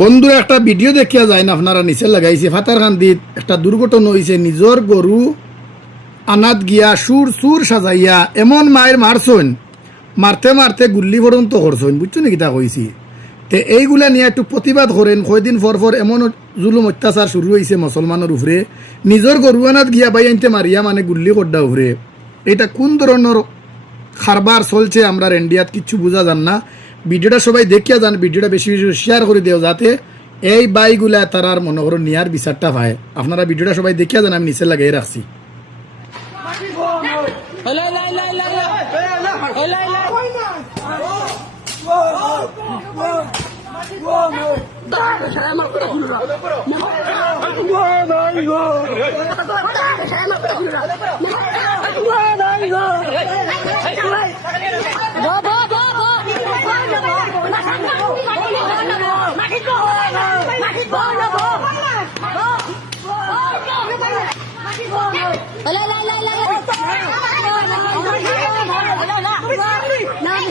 বন্ধুরা একটা ভিডিও দেখিয়া যায় না আপনারা নিচে লাগাইছে ফাতারকান্দিত একটা দুর্ঘটনা হয়েছে নিজের গরু আনাত গিয়া সুর সুর সাজাইয়া এমন মায়ের মারছন মারতে মারতে গুল্লি পর্যন্ত করছেন বুঝছো নাকি তা কইছি তে এইগুলা নিয়ে একটু প্রতিবাদ করেন কয়দিন পর এমন জুলুম অত্যাচার শুরু হয়েছে মুসলমানের উপরে নিজের গরু আনাত গিয়া বাই আনতে মারিয়া মানে গুল্লি করডা উপরে এটা কোন ধরনের খারবার চলছে আমরা ইন্ডিয়াত কিচ্ছু বোঝা যান না। ভিডিওটা সবাই দেখিয়া যান, ভিডিওটা বেশি বেশি শেয়ার করে দিও যাতে এই বাইগুলা তারার মনে করো নেওয়ার বিচারটা পায়। আপনারা ভিডিওটা সবাই দেখিয়া যান, আমি নিচে লাগাই রাখছি। Nah,